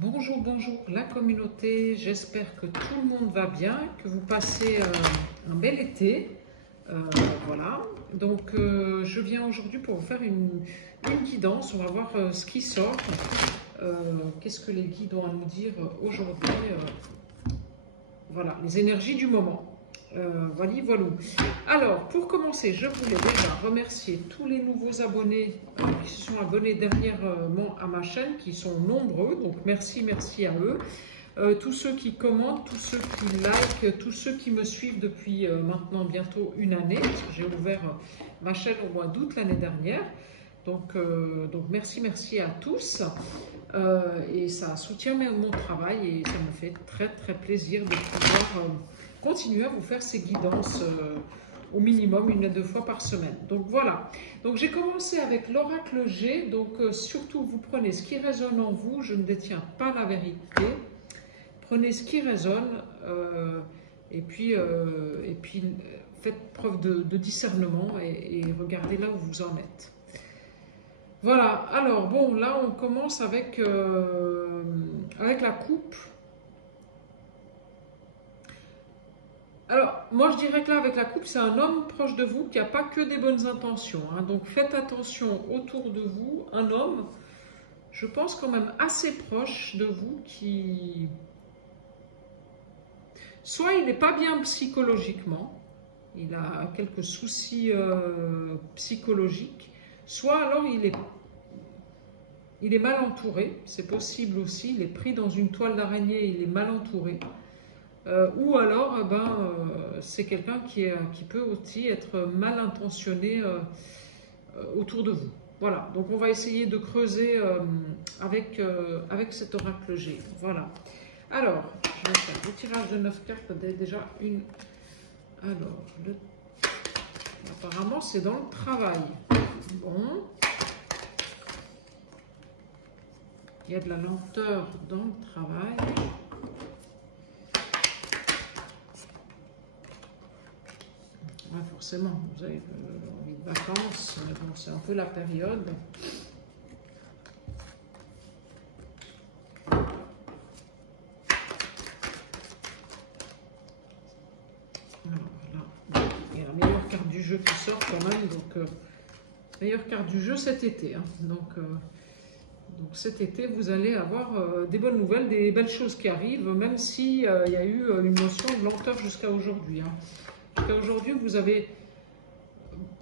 Bonjour, bonjour la communauté, j'espère que tout le monde va bien, que vous passez un bel été. Voilà, donc je viens aujourd'hui pour vous faire une guidance, on va voir ce qui sort, qu'est-ce que les guides ont à nous dire aujourd'hui, voilà, les énergies du moment. Voilà, voilà. Alors, pour commencer, je voulais déjà remercier tous les nouveaux abonnés qui se sont abonnés dernièrement à ma chaîne, qui sont nombreux, donc merci, merci à eux. Tous ceux qui commentent, tous ceux qui likent, tous ceux qui me suivent depuis maintenant bientôt une année. J'ai ouvert ma chaîne au mois d'août l'année dernière. Donc merci, merci à tous. Et ça soutient mon travail et ça me fait très, très plaisir de pouvoir continuer à vous faire ces guidances au minimum 1 à 2 fois par semaine. Donc voilà, donc j'ai commencé avec l'oracle G, donc surtout vous prenez ce qui résonne en vous, je ne détiens pas la vérité, prenez ce qui résonne et puis faites preuve de discernement et regardez là où vous en êtes. Voilà, alors bon, là on commence avec la coupe. Alors, moi je dirais que là, avec la coupe, c'est un homme proche de vous qui n'a pas que des bonnes intentions. Hein. Donc faites attention autour de vous, un homme, je pense quand même assez proche de vous, qui... Soit il n'est pas bien psychologiquement, il a quelques soucis psychologiques, soit alors il est mal entouré, c'est possible aussi, il est pris dans une toile d'araignée, il est mal entouré. Ou alors, c'est quelqu'un qui peut aussi être mal intentionné autour de vous. Voilà, donc on va essayer de creuser avec cet oracle G. Voilà. Alors, je vais faire le tirage de 9 cartes, déjà une. Alors, apparemment, c'est dans le travail. Bon. Il y a de la lenteur dans le travail. Ouais, forcément, vous avez envie de vacances, mais bon, c'est un peu la période. Alors là, il y a la meilleure carte du jeu qui sort quand même, donc meilleure carte du jeu cet été. Hein. Donc cet été, vous allez avoir des bonnes nouvelles, des belles choses qui arrivent, même s'il y a eu une notion de lenteur jusqu'à aujourd'hui. Hein. Jusqu'à aujourd'hui,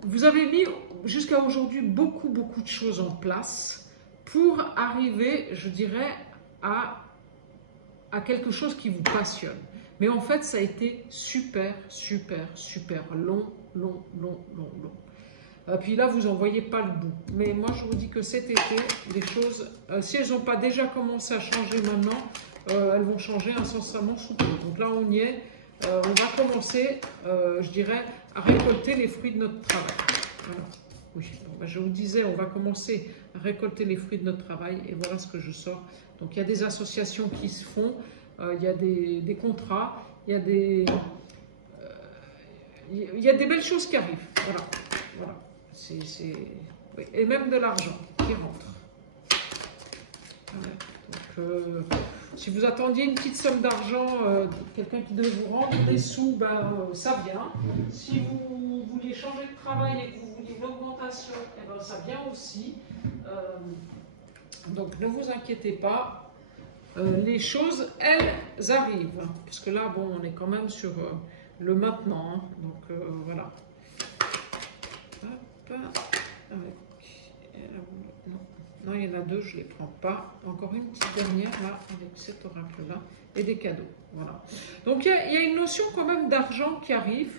vous avez mis jusqu'à aujourd'hui beaucoup de choses en place pour arriver, je dirais, à quelque chose qui vous passionne. Mais en fait, ça a été super long. Puis là, vous n'en voyez pas le bout. Mais moi, je vous dis que cet été, les choses, si elles n'ont pas déjà commencé à changer maintenant, elles vont changer incessamment sous peu. Donc là, on y est. On va commencer, je dirais, à récolter les fruits de notre travail. Voilà. Oui, bon, je vous disais, on va commencer à récolter les fruits de notre travail et voilà ce que je sors. Donc il y a des associations qui se font, il y a des contrats, il y a des belles choses qui arrivent. Voilà. Oui. Et même de l'argent qui rentre. Voilà. Donc, si vous attendiez une petite somme d'argent, quelqu'un qui devait vous rendre des sous, ça vient. Si vous vouliez changer de travail et que vous vouliez une augmentation, ça vient aussi. Donc ne vous inquiétez pas, les choses, elles arrivent. Parce que là, bon, on est quand même sur le maintenant. Hein. Donc voilà. Hop, non, il y en a deux, je ne les prends pas. Encore une petite dernière là, avec cet oracle-là, et des cadeaux. Voilà. Donc il y a une notion quand même d'argent qui arrive.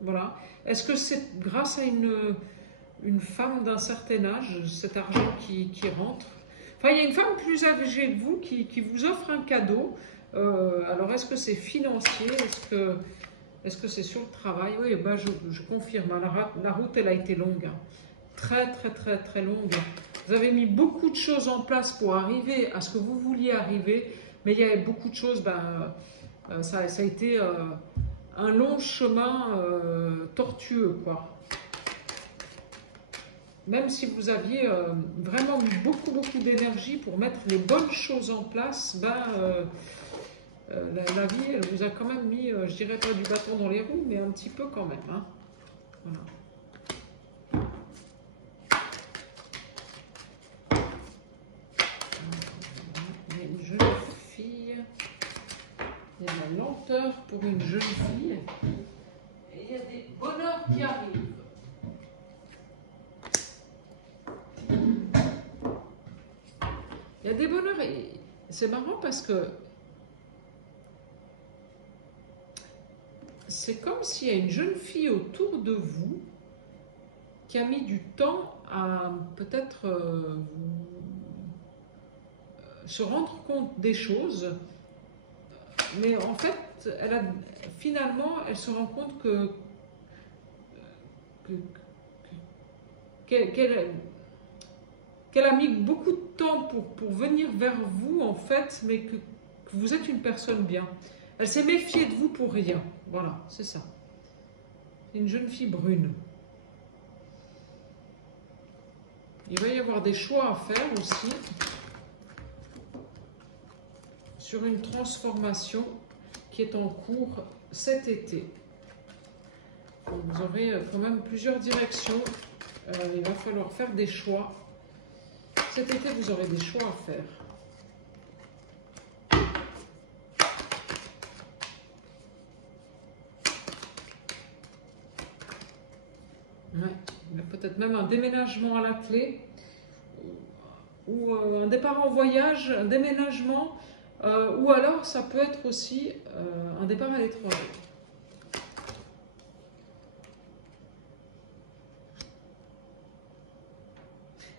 Voilà. Est-ce que c'est grâce à une femme d'un certain âge, cet argent qui rentre? Enfin, il y a une femme plus âgée que vous qui vous offre un cadeau. Alors, est-ce que c'est financier? Est-ce que c'est sur le travail? Oui, je confirme. La route, elle a été longue. Hein. Très longue. Vous avez mis beaucoup de choses en place pour arriver à ce que vous vouliez arriver, mais il y avait beaucoup de choses, ça a été un long chemin tortueux, quoi. même si vous aviez vraiment mis beaucoup d'énergie pour mettre les bonnes choses en place, ben, la vie, elle vous a quand même mis, je dirais pas du bâton dans les roues, mais un petit peu quand même. Hein. Voilà. Il y a une jeune fille, il y a de la lenteur pour une jeune fille, et il y a des bonheurs qui arrivent. Il y a des bonheurs, et c'est marrant parce que c'est comme s'il y a une jeune fille autour de vous qui a mis du temps à peut-être se rendre compte des choses, mais en fait, finalement, elle se rend compte qu'elle a mis beaucoup de temps pour venir vers vous, en fait, mais que vous êtes une personne bien. Elle s'est méfiée de vous pour rien. Voilà, c'est ça. Une jeune fille brune. Il va y avoir des choix à faire aussi sur une transformation qui est en cours cet été. Donc vous aurez quand même plusieurs directions. Il va falloir faire des choix. Cet été, vous aurez des choix à faire. Ouais. Il y a peut-être même un déménagement à la clé, ou un départ en voyage, un déménagement, ou alors ça peut être aussi un départ à l'étranger.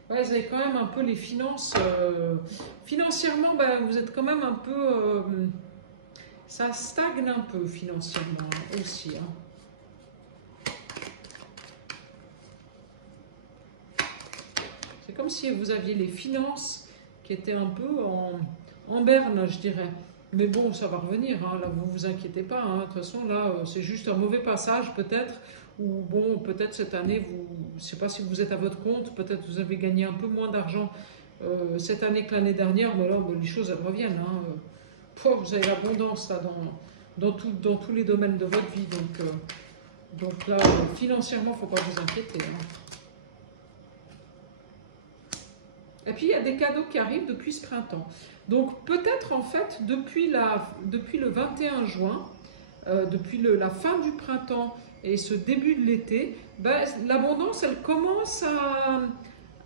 Ouais, vous avez quand même un peu les finances. Financièrement, ben, vous êtes quand même un peu... ça stagne un peu financièrement aussi. Hein. C'est comme si vous aviez les finances qui étaient un peu en berne, je dirais. Mais bon, ça va revenir, hein. Là, vous ne vous inquiétez pas. Hein. De toute façon, là, c'est juste un mauvais passage, peut-être. Ou bon, peut-être cette année, je ne sais pas si vous êtes à votre compte, peut-être vous avez gagné un peu moins d'argent cette année que l'année dernière, mais là, les choses, elles reviennent. Hein. Vous avez l'abondance là, dans tous les domaines de votre vie. Donc là, financièrement, il ne faut pas vous inquiéter. Hein. Et puis, il y a des cadeaux qui arrivent depuis ce printemps. Donc, peut-être, en fait, depuis le 21 juin, depuis la fin du printemps et ce début de l'été, ben, l'abondance, elle commence à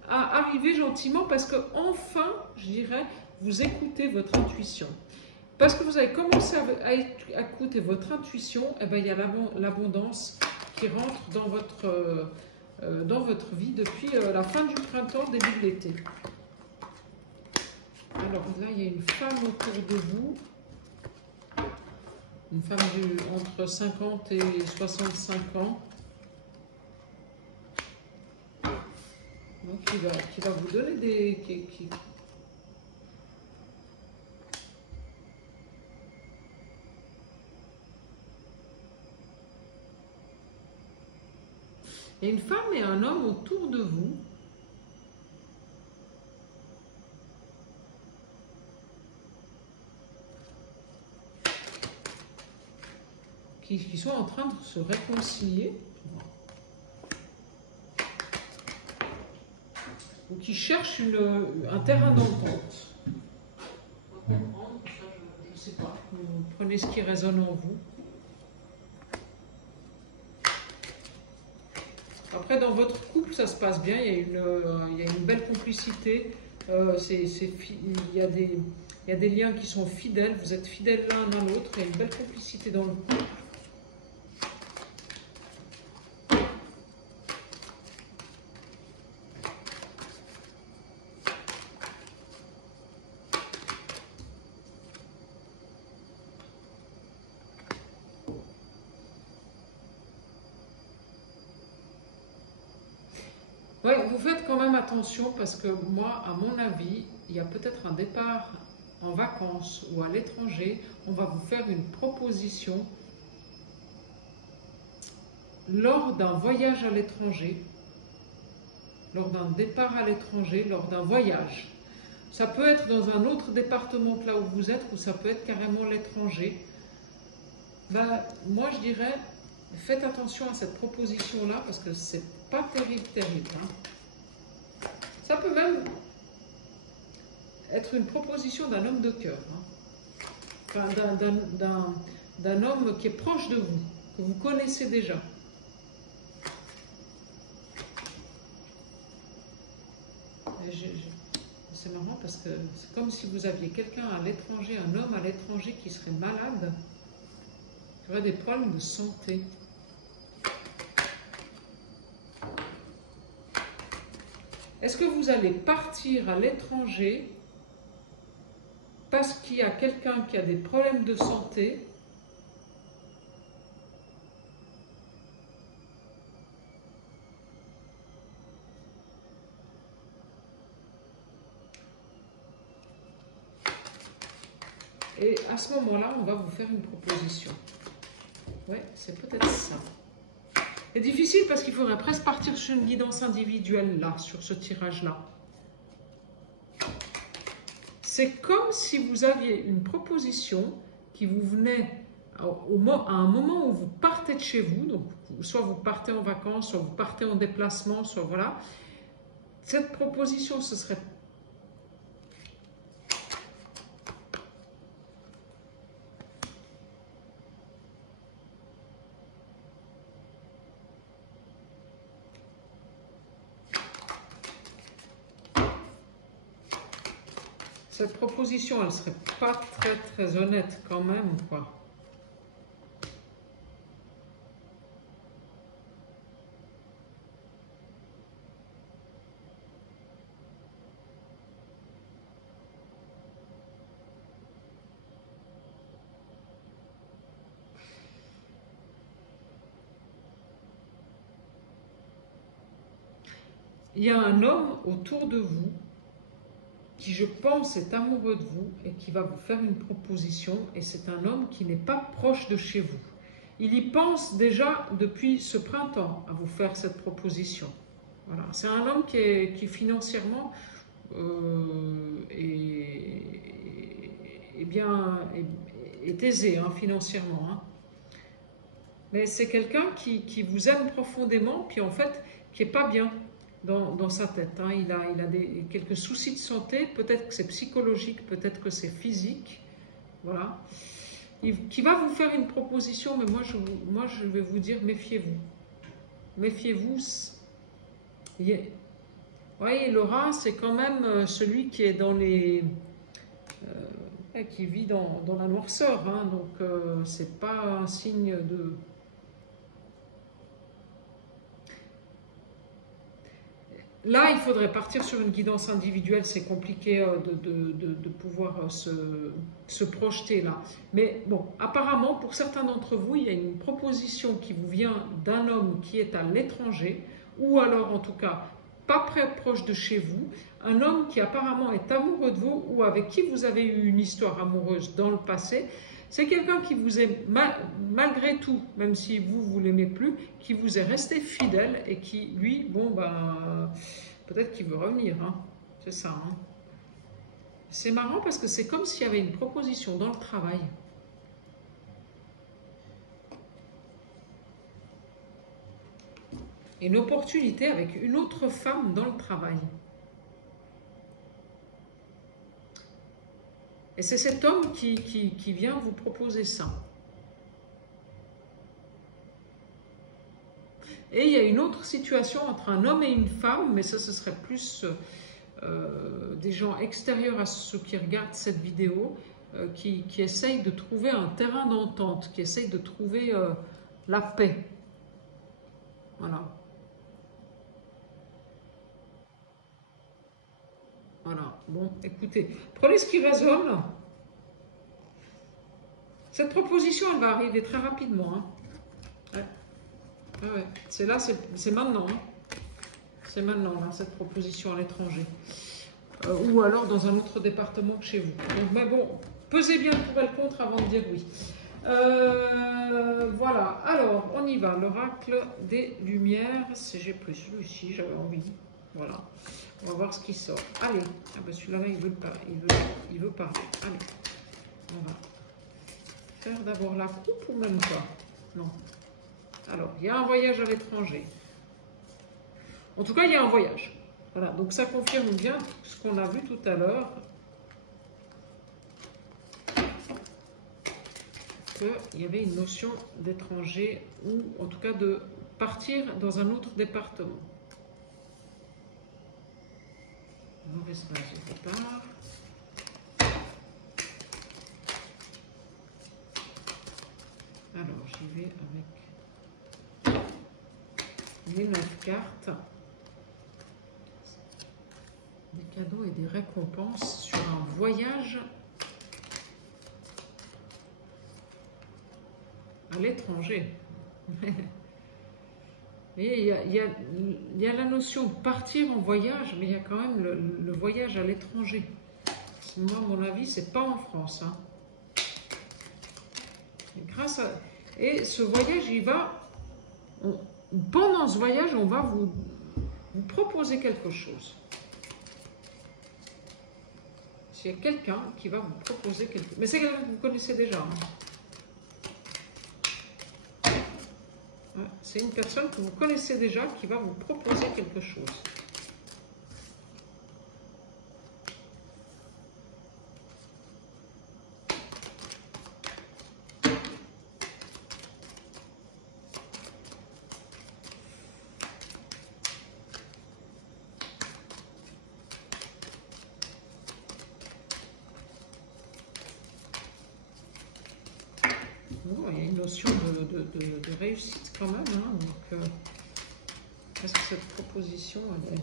arriver gentiment parce que, enfin, je dirais, vous écoutez votre intuition. Parce que vous avez commencé à écouter votre intuition, et ben, il y a l'abondance qui rentre dans votre vie depuis la fin du printemps, début de l'été. Alors là, il y a une femme autour de vous, une femme entre 50 et 65 ans, donc qui va vous donner des... Il y a une femme et un homme autour de vous. Qui sont en train de se réconcilier. Ou qui cherchent un terrain d'entente. Je ne sais pas. Vous prenez ce qui résonne en vous. Après, dans votre couple, ça se passe bien. Il y a une belle complicité. Il y a des liens qui sont fidèles. Vous êtes fidèles l'un à l'autre. Il y a une belle complicité dans le couple. Ouais, vous faites quand même attention parce que moi, à mon avis, il y a peut-être un départ en vacances ou à l'étranger. On va vous faire une proposition lors d'un voyage à l'étranger. lors d'un départ à l'étranger, lors d'un voyage. Ça peut être dans un autre département que là où vous êtes, ou ça peut être carrément l'étranger. Ben, moi, je dirais, faites attention à cette proposition-là, parce que c'est pas terrible, terrible. Hein. Ça peut même être une proposition d'un homme de cœur. Hein. Enfin, d'un homme qui est proche de vous, que vous connaissez déjà. C'est marrant parce que c'est comme si vous aviez quelqu'un à l'étranger, un homme à l'étranger qui serait malade, qui aurait des problèmes de santé. Est-ce que vous allez partir à l'étranger parce qu'il y a quelqu'un qui a des problèmes de santé ? Et à ce moment-là, on va vous faire une proposition. Ouais, c'est peut-être ça. C'est difficile parce qu'il faudrait presque partir sur une guidance individuelle là, sur ce tirage-là. C'est comme si vous aviez une proposition qui vous venait à un moment où vous partez de chez vous, donc soit vous partez en vacances, soit vous partez en déplacement, soit voilà. Cette proposition, ce serait cette proposition, elle serait pas très honnête quand même, quoi. Il y a un homme autour de vous qui, je pense, est amoureux de vous et qui va vous faire une proposition, et c'est un homme qui n'est pas proche de chez vous. Il y pense déjà depuis ce printemps à vous faire cette proposition. Voilà. C'est un homme qui financièrement est aisé hein, financièrement. Hein. Mais c'est quelqu'un qui vous aime profondément, puis en fait, qui n'est pas bien dans sa tête. Hein. Il a quelques soucis de santé, peut-être que c'est psychologique, peut-être que c'est physique. Voilà. Qui va vous faire une proposition, mais moi je vais vous dire, méfiez-vous. Méfiez-vous. Vous voyez, Laura, c'est quand même celui qui est dans les... qui vit dans la noirceur. Hein. Donc, c'est pas un signe de... Là, il faudrait partir sur une guidance individuelle, c'est compliqué de pouvoir se projeter là. Mais bon, apparemment, pour certains d'entre vous, il y a une proposition qui vous vient d'un homme qui est à l'étranger, ou alors en tout cas, pas très proche de chez vous, un homme qui apparemment est amoureux de vous, ou avec qui vous avez eu une histoire amoureuse dans le passé. C'est quelqu'un qui vous est, malgré tout, même si vous ne l'aimez plus, qui vous est resté fidèle et qui, lui, bon, ben, peut-être qu'il veut revenir. Hein. C'est ça. Hein. C'est marrant parce que c'est comme s'il y avait une proposition dans le travail. Une opportunité avec une autre femme dans le travail. Et c'est cet homme qui vient vous proposer ça. Et il y a une autre situation entre un homme et une femme, mais ça, ce serait plus des gens extérieurs à ceux qui regardent cette vidéo, qui essayent de trouver un terrain d'entente, qui essayent de trouver la paix. Voilà. Voilà, bon, écoutez, prenez ce qui résonne. Cette proposition, elle va arriver très rapidement. Hein. Ouais. C'est là, c'est maintenant. Hein. C'est maintenant, là, cette proposition à l'étranger. Ou alors dans un autre département que chez vous. Donc, mais bon, pesez bien le pour et le contre avant de dire oui. Voilà, alors, on y va. L'oracle des Lumières. J'ai plus celui-ci, j'avais envie. Voilà. On va voir ce qui sort. Allez, ah ben celui-là, il veut pas. Il veut parler. Allez, on va faire d'abord la coupe ou même pas? Non. Alors, il y a un voyage à l'étranger. En tout cas, il y a un voyage. Voilà, donc ça confirme bien ce qu'on a vu tout à l'heure. Qu'il y avait une notion d'étranger ou en tout cas de partir dans un autre département. Mauvaise base au départ. Alors, j'y vais avec les 9 cartes. Des cadeaux et des récompenses sur un voyage à l'étranger. Et il y a la notion de partir en voyage, mais il y a quand même le voyage à l'étranger. Moi, à mon avis, c'est pas en France. Hein. Et ce voyage, il va... pendant ce voyage, on va vous proposer quelque chose. S'il y a quelqu'un qui va vous proposer quelque chose. Mais c'est quelqu'un que vous connaissez déjà. Hein. C'est une personne que vous connaissez déjà qui va vous proposer quelque chose. Bon, il y a une notion de réussite quand même. Hein, donc, est-ce que cette proposition, elle est...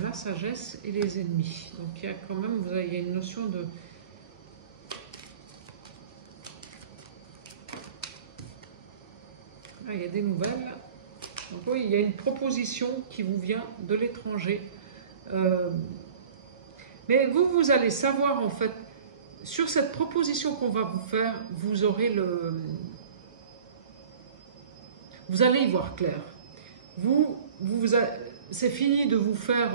La sagesse et les ennemis. Donc il y a quand même, il y a une notion de... Ah, il y a des nouvelles. Donc oui, il y a une proposition qui vous vient de l'étranger. Mais vous allez savoir en fait, sur cette proposition qu'on va vous faire, vous aurez vous allez y voir clair. C'est fini de vous faire...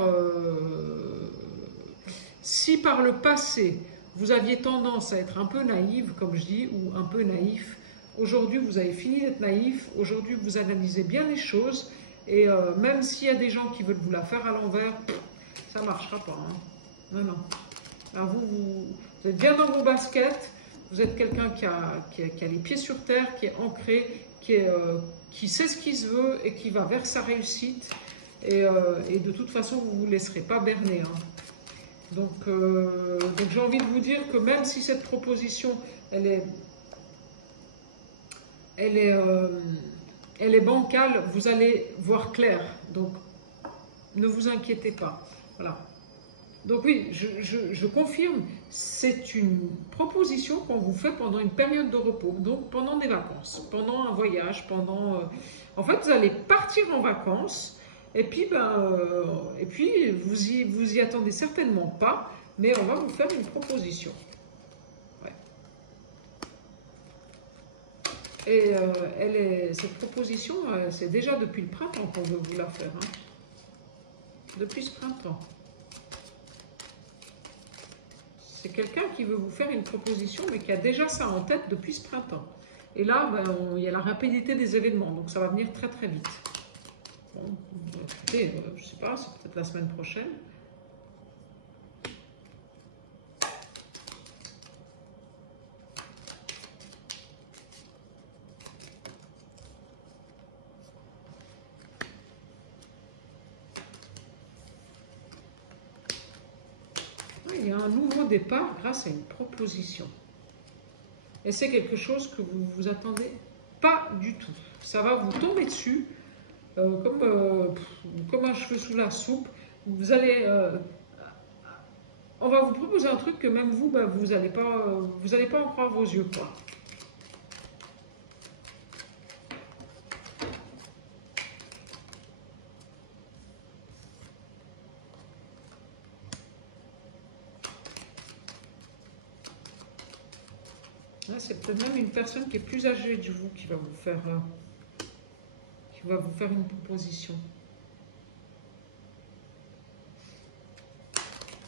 si par le passé, vous aviez tendance à être un peu naïve, comme je dis, ou un peu naïf, aujourd'hui, vous avez fini d'être naïf. Aujourd'hui, vous analysez bien les choses. Et même s'il y a des gens qui veulent vous la faire à l'envers, ça ne marchera pas. Hein. Non, non. Alors vous êtes bien dans vos baskets. Vous êtes quelqu'un qui a les pieds sur terre, qui est ancré, qui sait ce qu'il se veut et qui va vers sa réussite. Et de toute façon, vous ne vous laisserez pas berner. Hein. Donc j'ai envie de vous dire que même si cette proposition, elle est bancale, vous allez voir clair. Donc, ne vous inquiétez pas. Voilà. Donc oui, je confirme, c'est une proposition qu'on vous fait pendant une période de repos, donc pendant des vacances, pendant un voyage, en fait, vous allez partir en vacances, et puis, vous y attendez certainement pas, mais on va vous faire une proposition. Ouais. Et cette proposition, c'est déjà depuis le printemps qu'on veut vous la faire. Hein. Depuis ce printemps. C'est quelqu'un qui veut vous faire une proposition, mais qui a déjà ça en tête depuis ce printemps. Et là, il y a la rapidité des événements, donc ça va venir très très vite. Bon, écoutez, je ne sais pas, c'est peut-être la semaine prochaine. Il y a un nouveau départ grâce à une proposition. Et c'est quelque chose que vous ne vous attendez pas du tout. Ça va vous tomber dessus comme un cheveu sous la soupe. Vous allez... on va vous proposer un truc que même vous, vous n'allez pas en croire vos yeux, quoi. C'est peut-être même une personne qui est plus âgée que vous qui va vous qui va vous faire une proposition.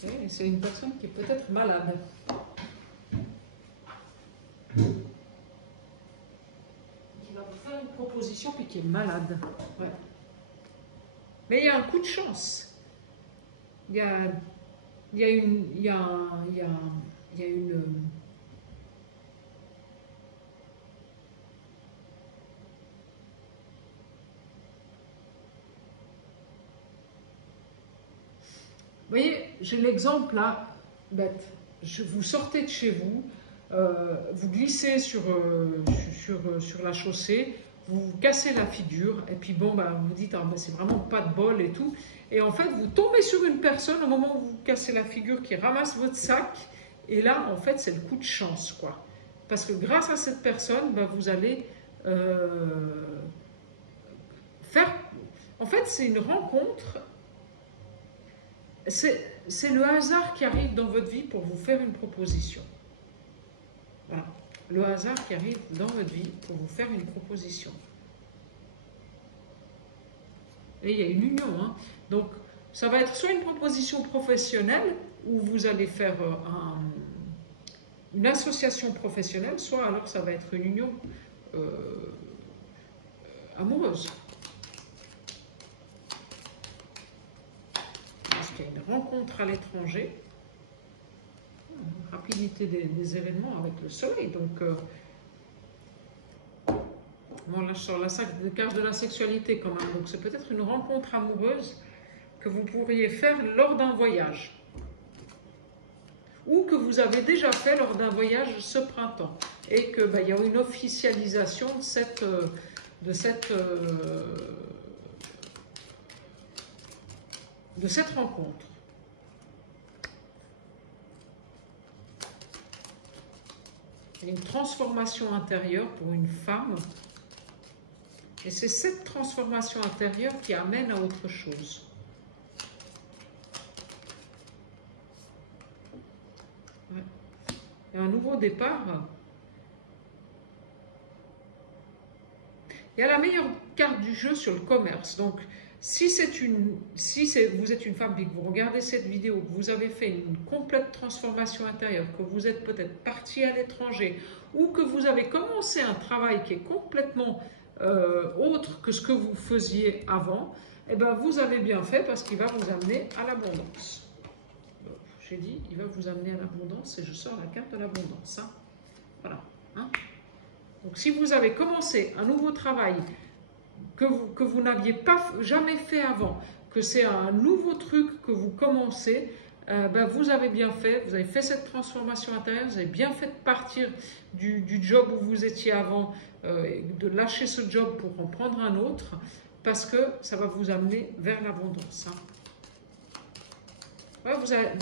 Et c'est une personne qui est peut-être malade. Qui va vous faire une proposition puis qui est malade. Ouais. Mais il y a un coup de chance. Il y a une... Vous voyez, j'ai l'exemple là, bête. Vous sortez de chez vous, vous glissez sur la chaussée, vous vous cassez la figure, et puis bon, bah, vous dites, ah, bah, c'est vraiment pas de bol et tout. Et en fait, vous tombez sur une personne au moment où vous vous cassez la figure qui ramasse votre sac, et là, en fait, c'est le coup de chance, quoi. Parce que grâce à cette personne, bah, vous allez faire... En fait, c'est une rencontre. C'est le hasard qui arrive dans votre vie pour vous faire une proposition. Voilà. Le hasard qui arrive dans votre vie pour vous faire une proposition. Et il y a une union. Hein. Donc, ça va être soit une proposition professionnelle, où vous allez faire une association professionnelle, soit alors ça va être une union amoureuse. Il y a une rencontre à l'étranger, rapidité des événements avec le soleil. Donc, bon, là, je sors la carte de la sexualité quand même. Donc, c'est peut-être une rencontre amoureuse que vous pourriez faire lors d'un voyage. Ou que vous avez déjà fait lors d'un voyage ce printemps. Et qu'il y a une officialisation de cette rencontre. Il y a une transformation intérieure pour une femme. Et c'est cette transformation intérieure qui amène à autre chose. Ouais. Il y a un nouveau départ. Il y a la meilleure carte du jeu sur le commerce. Donc, si vous êtes une femme et que vous regardez cette vidéo, que vous avez fait une complète transformation intérieure, que vous êtes peut-être parti à l'étranger, ou que vous avez commencé un travail qui est complètement autre que ce que vous faisiez avant, eh bien vous avez bien fait parce qu'il va vous amener à l'abondance. J'ai dit, il va vous amener à l'abondance et je sors la carte de l'abondance. Hein. Voilà. Hein. Donc si vous avez commencé un nouveau travail que vous n'aviez pas jamais fait avant, que c'est un nouveau truc que vous commencez, vous avez bien fait, vous avez fait cette transformation intérieure, vous avez bien fait de partir du job où vous étiez avant, de lâcher ce job pour en prendre un autre, parce que ça va vous amener vers l'abondance. Hein. Ouais,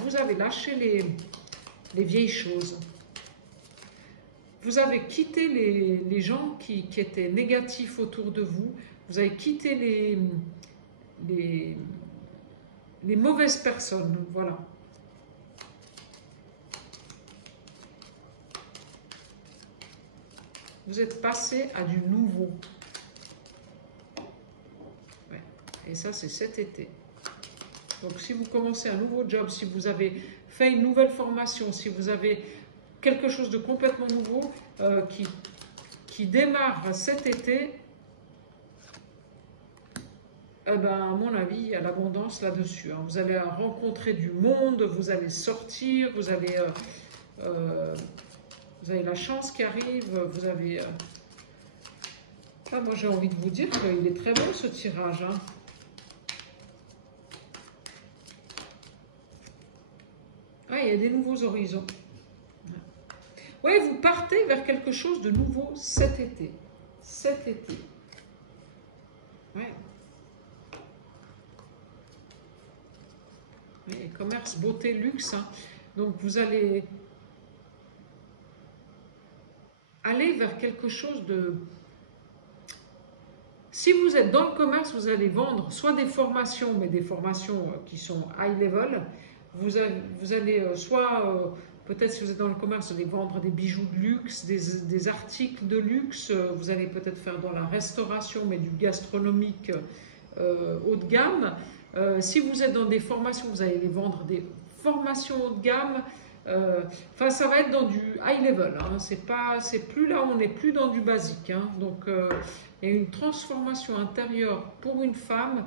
vous avez lâché les vieilles choses. Vous avez quitté les gens qui étaient négatifs autour de vous. Vous avez quitté les mauvaises personnes. Voilà. Vous êtes passé à du nouveau. Ouais. Et ça, c'est cet été. Donc, si vous commencez un nouveau job, si vous avez fait une nouvelle formation, si vous avez quelque chose de complètement nouveau qui démarre cet été, à mon avis, il y a l'abondance là-dessus. Hein. Vous allez rencontrer du monde, vous allez sortir, vous avez la chance qui arrive, vous avez... moi, j'ai envie de vous dire qu'il est très bon, ce tirage. Hein. Ah, il y a des nouveaux horizons. Oui, vous partez vers quelque chose de nouveau cet été. Cet été. Ouais. Et commerce, beauté, luxe. Hein. Donc, vous allez aller vers quelque chose de... Si vous êtes dans le commerce, vous allez vendre soit des formations, mais des formations qui sont high level. Vous allez soit peut-être si vous êtes dans le commerce, vous allez vendre des bijoux de luxe, des articles de luxe. Vous allez peut-être faire dans la restauration, mais du gastronomique haut de gamme. Si vous êtes dans des formations, vous allez vendre des formations haut de gamme. Enfin, ça va être dans du high level. Hein. C'est plus là, on n'est plus dans du basique. Hein. Donc, il y a une transformation intérieure pour une femme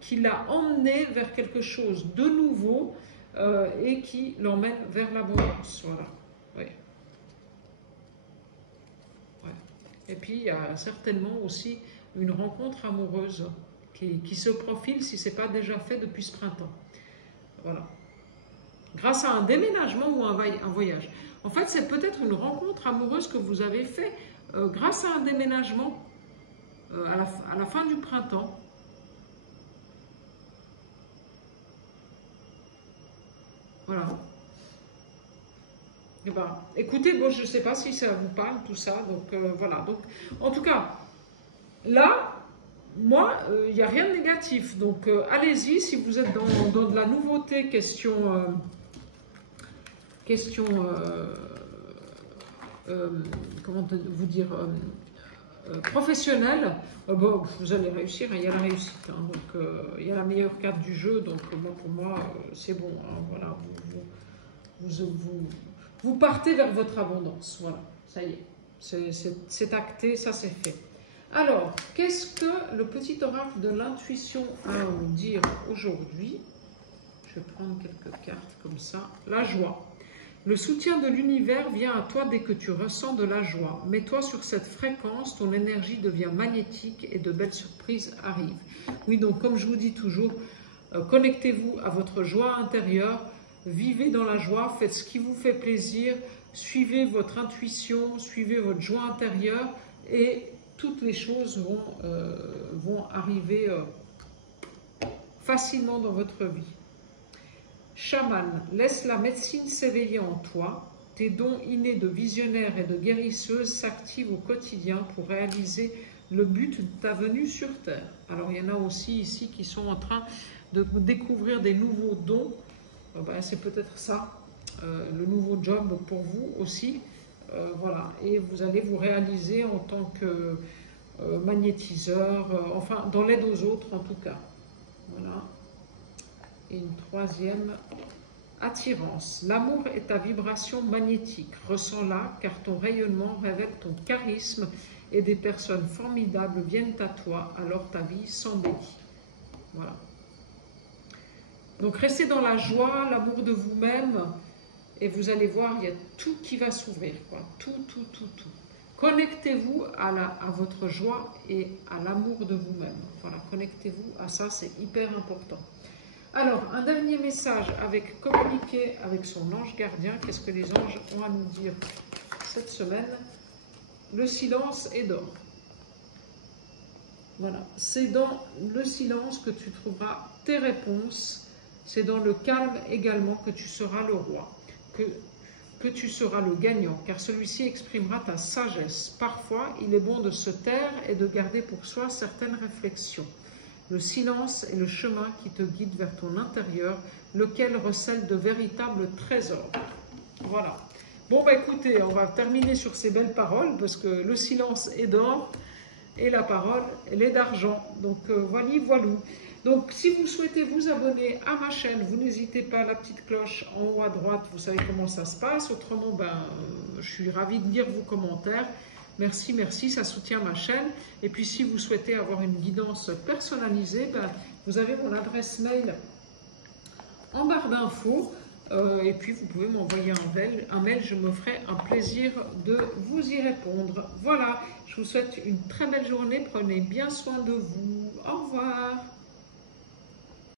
qui l'a emmenée vers quelque chose de nouveau et qui l'emmène vers l'abondance. Voilà. Ouais. Ouais. Et puis, il y a certainement aussi une rencontre amoureuse qui se profile si ce n'est pas déjà fait depuis ce printemps. Voilà. Grâce à un déménagement ou un voyage. En fait, c'est peut-être une rencontre amoureuse que vous avez fait grâce à un déménagement à la fin du printemps. Voilà. Et ben, écoutez, bon, je ne sais pas si ça vous parle tout ça, donc voilà. Donc, en tout cas, là, moi, il n'y a rien de négatif. Donc, allez-y si vous êtes dans de la nouveauté, question comment vous dire, professionnelle, bon, vous allez réussir, il y a la réussite. Hein, donc, il y a la meilleure carte du jeu, donc pour moi, c'est bon. Hein, voilà, vous partez vers votre abondance. Voilà, ça y est, c'est acté, ça c'est fait. Alors, qu'est-ce que le petit oracle de l'intuition a à nous dire aujourd'hui? Je vais prendre quelques cartes comme ça. La joie. Le soutien de l'univers vient à toi dès que tu ressens de la joie. Mets-toi sur cette fréquence, ton énergie devient magnétique et de belles surprises arrivent. Oui, donc comme je vous dis toujours, connectez-vous à votre joie intérieure, vivez dans la joie, faites ce qui vous fait plaisir, suivez votre intuition, suivez votre joie intérieure et toutes les choses vont arriver facilement dans votre vie. Chaman, laisse la médecine s'éveiller en toi. Tes dons innés de visionnaire et de guérisseuse s'activent au quotidien pour réaliser le but de ta venue sur Terre. Alors, il y en a aussi ici qui sont en train de découvrir des nouveaux dons. Ben, c'est peut-être ça, le nouveau job pour vous aussi. Voilà, et vous allez vous réaliser en tant que magnétiseur, enfin, dans l'aide aux autres en tout cas. Voilà. Et une troisième, attirance. L'amour est ta vibration magnétique. Ressens-la car ton rayonnement révèle ton charisme et des personnes formidables viennent à toi, alors ta vie s'embellit. Voilà. Donc restez dans la joie, l'amour de vous-même et vous allez voir, il y a tout qui va s'ouvrir. Tout. Connectez-vous à votre joie et à l'amour de vous-même. Voilà, connectez-vous à ça, c'est hyper important. Alors, un dernier message avec communiquer avec son ange gardien. Qu'est-ce que les anges ont à nous dire cette semaine? Le silence est d'or. Voilà, c'est dans le silence que tu trouveras tes réponses. C'est dans le calme également que tu seras le roi, que tu seras le gagnant, car celui-ci exprimera ta sagesse. Parfois, il est bon de se taire et de garder pour soi certaines réflexions. Le silence est le chemin qui te guide vers ton intérieur, lequel recèle de véritables trésors. Voilà. Bon, bah écoutez, on va terminer sur ces belles paroles, parce que le silence est d'or et la parole, elle est d'argent. Donc, voilà. Donc, si vous souhaitez vous abonner à ma chaîne, vous n'hésitez pas à la petite cloche en haut à droite, vous savez comment ça se passe. Autrement, je suis ravie de lire vos commentaires. Merci, ça soutient ma chaîne. Et puis, si vous souhaitez avoir une guidance personnalisée, vous avez mon adresse mail en barre d'infos. Et puis, vous pouvez m'envoyer un mail. Je me ferai un plaisir de vous y répondre. Voilà, je vous souhaite une très belle journée. Prenez bien soin de vous. Au revoir.